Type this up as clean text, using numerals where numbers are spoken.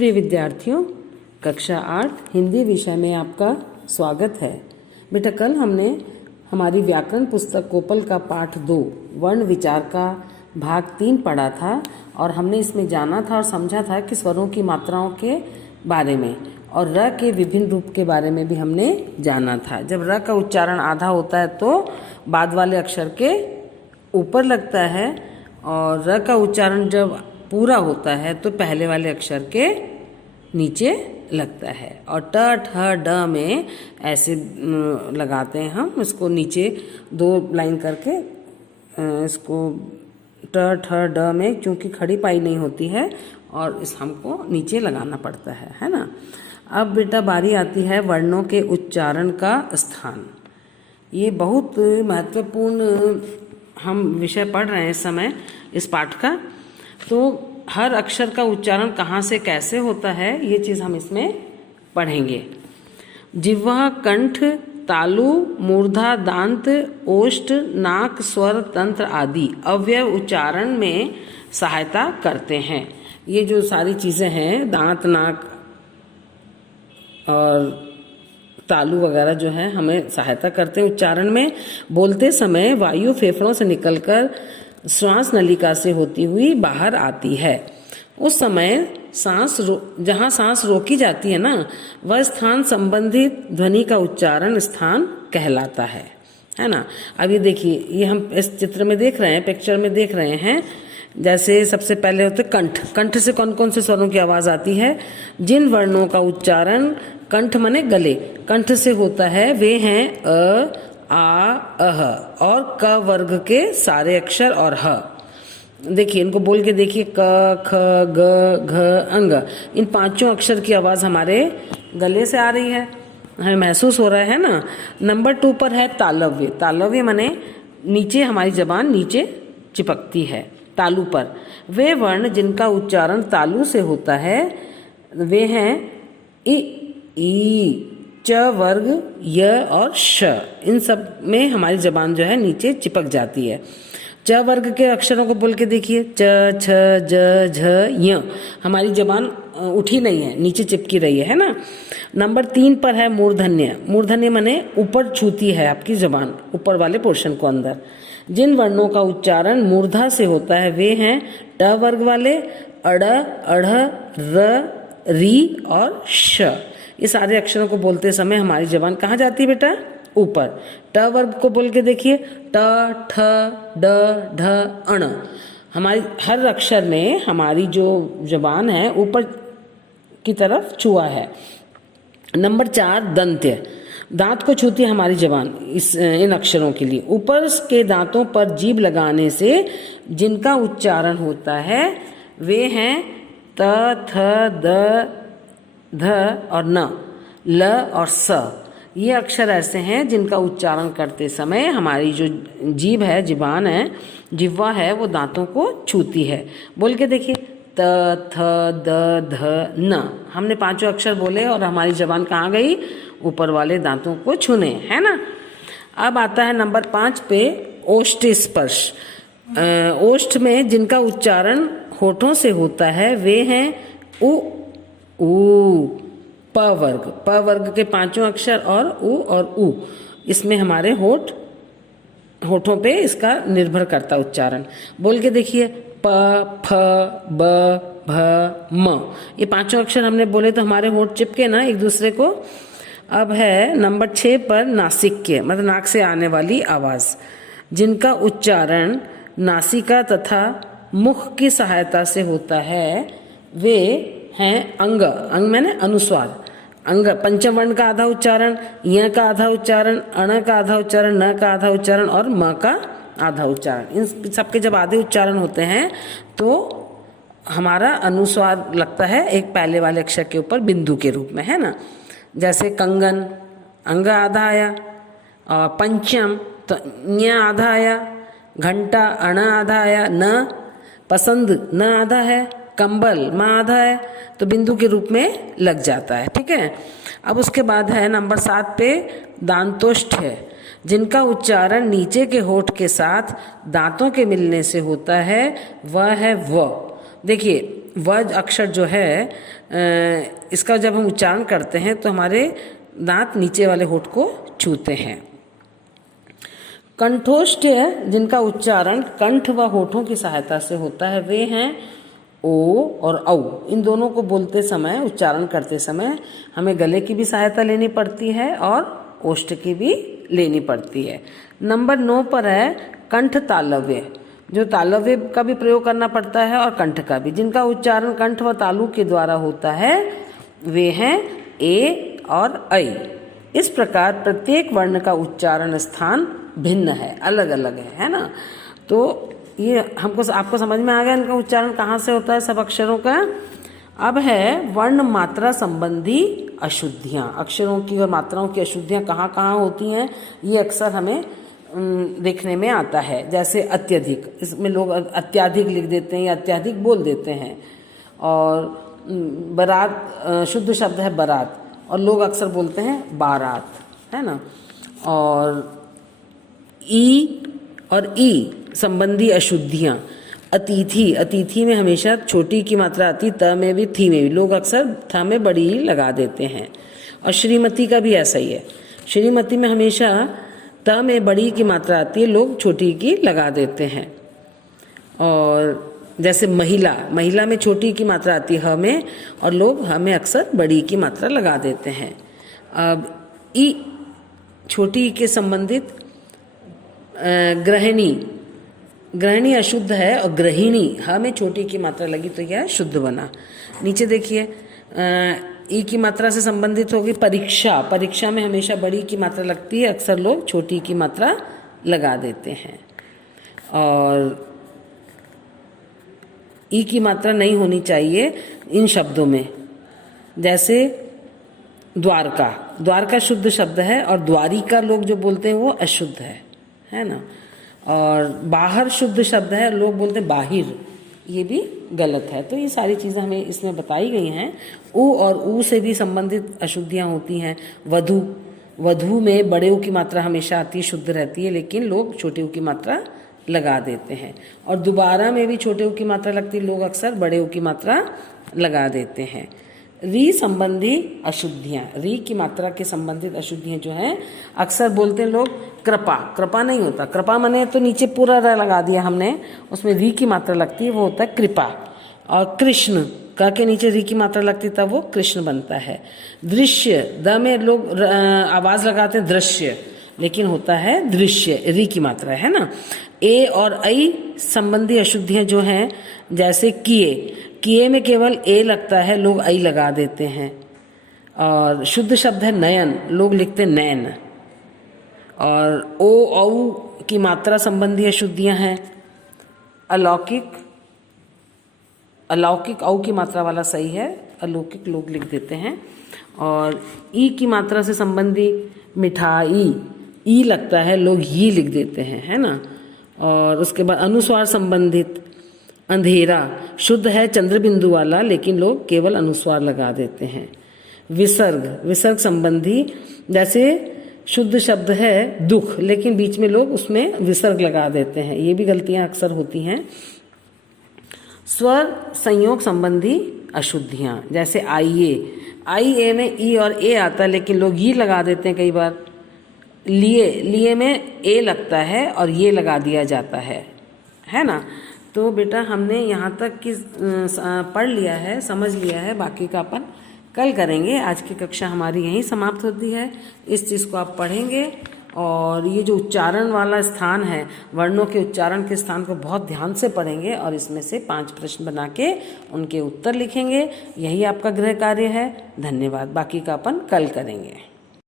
प्रिय विद्यार्थियों, कक्षा 8 हिंदी विषय में आपका स्वागत है। बेटा, कल हमने हमारी व्याकरण पुस्तक कोपल का पाठ 2 वर्ण विचार का भाग 3 पढ़ा था और हमने इसमें जाना था और समझा था कि स्वरों की मात्राओं के बारे में और र के विभिन्न रूप के बारे में भी हमने जाना था। जब र का उच्चारण आधा होता है तो बाद वाले अक्षर के ऊपर लगता है और र का उच्चारण जब पूरा होता है तो पहले वाले अक्षर के नीचे लगता है। और ट ठ ड में ऐसे लगाते हैं हम इसको नीचे 2 लाइन करके इसको ट ठ ड में, क्योंकि खड़ी पाई नहीं होती है और इस हमको नीचे लगाना पड़ता है ना। अब बेटा बारी आती है वर्णों के उच्चारण का स्थान। ये बहुत महत्वपूर्ण हम विषय पढ़ रहे हैं इस समय इस पाठ का। तो हर अक्षर का उच्चारण कहाँ से कैसे होता है ये चीज़ हम इसमें पढ़ेंगे। जिह्वा, कंठ, तालु, मूर्धा, दांत, ओष्ठ, नाक, स्वर, तंत्र आदि अवयव उच्चारण में सहायता करते हैं। ये जो सारी चीज़ें हैं, दांत, नाक और तालु वगैरह जो है हमें सहायता करते हैं उच्चारण में। बोलते समय वायु फेफड़ों से निकलकर श्वास नलिका से होती हुई बाहर आती है। उस समय जहाँ सांस रोकी जाती है ना, वह स्थान संबंधित ध्वनि का उच्चारण स्थान कहलाता है ना। अब ये देखिए, ये हम इस चित्र में देख रहे हैं, पिक्चर में देख रहे हैं। जैसे सबसे पहले होते कंठ। कंठ से कौन कौन से स्वरों की आवाज आती है? जिन वर्णों का उच्चारण कंठ माने गले, कंठ से होता है वे हैं अ, आ, अह और क वर्ग के सारे अक्षर और ह। देखिए, इनको बोल के देखिए, क, ख, ग, घ, अंग। इन 5 अक्षर की आवाज हमारे गले से आ रही है, हमें महसूस हो रहा है ना। नंबर 2 पर है तालव्य। तालव्य माने नीचे हमारी जबान नीचे चिपकती है तालु पर। वे वर्ण जिनका उच्चारण तालु से होता है वे हैं इ, ई, च वर्ग, य और श। इन सब में हमारी जबान जो है नीचे चिपक जाती है। च वर्ग के अक्षरों को बोल के देखिए, च, छ, ज, झ, य। हमारी जबान उठी नहीं है, नीचे चिपकी रही है ना। नंबर 3 पर है मूर्धन्य। मूर्धन्य माने ऊपर छूती है आपकी जबान, ऊपर वाले पोर्शन को अंदर। जिन वर्णों का उच्चारण मूर्धा से होता है वे हैं ट वर्ग वाले, अड़, अढ़, र, री और श। ये सारे अक्षरों को बोलते समय हमारी जबान कहाँ जाती है बेटा? ऊपर। ट वर्ग को बोल के देखिए, ट, ठ, ड, ढ, अण। हमारी हर अक्षर में हमारी जो जबान है ऊपर की तरफ छुआ है। नंबर 4 दंत्य। दांत को छूती है हमारी जबान इन अक्षरों के लिए। ऊपर के दांतों पर जीभ लगाने से जिनका उच्चारण होता है वे हैं त, थ, द, ध और न, ल और स। ये अक्षर ऐसे हैं जिनका उच्चारण करते समय हमारी जो जीभ है, जिबान है, जिह्वा है, वो दांतों को छूती है। बोल के देखिए, त, थ, द, ध, न। हमने 5 अक्षर बोले और हमारी जबान कहाँ गई? ऊपर वाले दांतों को छूने, है ना। अब आता है नंबर 5 पे ओष्ठ स्पर्श। ओष्ठ में जिनका उच्चारण होठों से होता है वे हैं उ, ऊ, प वर्ग। प वर्ग के 5 अक्षर और उ। इसमें हमारे होठों पे इसका निर्भर करता उच्चारण। बोल के देखिए, प, फ, ब, भ, म। ये 5 अक्षर हमने बोले तो हमारे होठ चिपके ना एक दूसरे को। अब है नंबर 6 पर नासिक्य, मतलब नाक से आने वाली आवाज। जिनका उच्चारण नासिका तथा मुख की सहायता से होता है वे हैं अंग। अंग मैंने अनुस्वार। अंग पंचम वर्ण का आधा उच्चारण, य का आधा उच्चारण, अण का आधा उच्चारण, न का आधा उच्चारण और म का आधा उच्चारण। इन सबके जब आधे उच्चारण होते हैं तो हमारा अनुस्वार लगता है एक पहले वाले अक्षर के ऊपर बिंदु के रूप में, है ना। जैसे कंगन, अंग आधा आया, और पंचम तो न्य आधा आया, घंटा अण आधा आया, न पसंद न आधा है, कंबल म आधा है, तो बिंदु के रूप में लग जाता है, ठीक है। अब उसके बाद है नंबर 7 पे दांतोष्ठ है। जिनका उच्चारण नीचे के होठ के साथ दांतों के मिलने से होता है वह है व। देखिए, वज अक्षर जो है इसका जब हम उच्चारण करते हैं तो हमारे दांत नीचे वाले होठ को छूते हैं। कंठोष्ठ जिनका उच्चारण कंठ व होठों की सहायता से होता है वे हैं ओ और औ। इन दोनों को बोलते समय, उच्चारण करते समय हमें गले की भी सहायता लेनी पड़ती है और ओष्ठ की भी लेनी पड़ती है। नंबर 9 पर है कंठ तालव्य, जो तालव्य का भी प्रयोग करना पड़ता है और कंठ का भी। जिनका उच्चारण कंठ व तालु के द्वारा होता है वे हैं ए और ऐ। इस प्रकार प्रत्येक वर्ण का उच्चारण स्थान भिन्न है, अलग अलग है ना। तो ये आपको समझ में आ गया इनका उच्चारण कहाँ से होता है सब अक्षरों का। अब है वर्ण मात्रा संबंधी अशुद्धियाँ। अक्षरों की और मात्राओं की अशुद्धियाँ कहाँ कहाँ होती हैं ये अक्सर हमें देखने में आता है। जैसे अत्यधिक, इसमें लोग अत्याधिक लिख देते हैं या अत्याधिक बोल देते हैं। और बारात, शुद्ध शब्द है बारात और लोग अक्सर बोलते हैं बारात, है ना। और ई और ई संबंधी अशुद्धियाँ। अतिथि, अतिथि में हमेशा छोटी की मात्रा आती, त में भी, थी में भी। लोग अक्सर था में बड़ी ही लगा देते हैं। और श्रीमती का भी ऐसा ही है। श्रीमती में हमेशा त में बड़ी की मात्रा आती है, लोग छोटी की लगा देते हैं। और जैसे महिला, महिला में छोटी की मात्रा आती है ह में और लोग ह में अक्सर बड़ी की मात्रा लगा देते हैं। अब ई छोटी के संबंधित गृहिणी, गृहिणी अशुद्ध है और गृहिणी ह में छोटी की मात्रा लगी तो यह शुद्ध बना। नीचे देखिए ई की मात्रा से संबंधित होगी परीक्षा। परीक्षा में हमेशा बड़ी की मात्रा लगती है, अक्सर लोग छोटी की मात्रा लगा देते हैं। और ई की मात्रा नहीं होनी चाहिए इन शब्दों में। जैसे द्वारका, द्वारका शुद्ध शब्द है और द्वारिका लोग जो बोलते हैं वो अशुद्ध है ना। और बाहर शुद्ध शब्द है, लोग बोलते हैं बाहिर, ये भी गलत है। तो ये सारी चीज़ें हमें इसमें बताई गई हैं। ऊ और ऊ से भी संबंधित अशुद्धियाँ होती हैं। वधु, वधु में बड़े ऊ की मात्रा हमेशा आती है, शुद्ध रहती है, लेकिन लोग छोटे ऊ की मात्रा लगा देते हैं। और दोबारा में भी छोटे ऊ की मात्रा लगती है, लोग अक्सर बड़े ऊ की मात्रा लगा देते हैं। री संबंधी अशुद्धियाँ, री की मात्रा के संबंधित अशुद्धियाँ जो हैं अक्सर बोलते हैं लोग कृपा। कृपा नहीं होता, कृपा माने तो नीचे पूरा र लगा दिया हमने, उसमें री की मात्रा लगती है, वो होता है कृपा। और कृष्ण का के नीचे री की मात्रा लगती है, तब वो कृष्ण बनता है। दृश्य, द में लोग आवाज़ लगाते हैं दृश्य, लेकिन होता है दृश्य, री की मात्रा है ना। ए और ऐ संबंधी अशुद्धियाँ जो हैं जैसे किए, किए में केवल ए लगता है, लोग ऐ लगा देते हैं। और शुद्ध शब्द है नयन, लोग लिखते हैं नैन। और ओ औ की मात्रा संबंधी अशुद्धियाँ हैं अलौकिक, अलौकिक औ की मात्रा वाला सही है, अलौकिक लोग लिख देते हैं। और ई की मात्रा से संबंधी मिठाई, ई लगता है, लोग ये लिख देते हैं, है ना। और उसके बाद अनुस्वार संबंधित अंधेरा, शुद्ध है चंद्र बिंदु वाला, लेकिन लोग केवल अनुस्वार लगा देते हैं। विसर्ग, विसर्ग संबंधी जैसे शुद्ध शब्द है दुख, लेकिन बीच में लोग उसमें विसर्ग लगा देते हैं, ये भी गलतियां अक्सर होती हैं। स्वर संयोग संबंधी अशुद्धियाँ जैसे आइए, आई ए में ई और ए आता है, लेकिन लोग ये लगा देते हैं कई बार। लिए, लिए में ए लगता है और ये लगा दिया जाता है ना। तो बेटा हमने यहाँ तक की पढ़ लिया है, समझ लिया है, बाकी का अपन कल करेंगे। आज की कक्षा हमारी यहीं समाप्त होती है। इस चीज़ को आप पढ़ेंगे और ये जो उच्चारण वाला स्थान है, वर्णों के उच्चारण के स्थान को बहुत ध्यान से पढ़ेंगे और इसमें से 5 प्रश्न बना के उनके उत्तर लिखेंगे। यही आपका गृह कार्य है। धन्यवाद। बाकी का अपन कल करेंगे।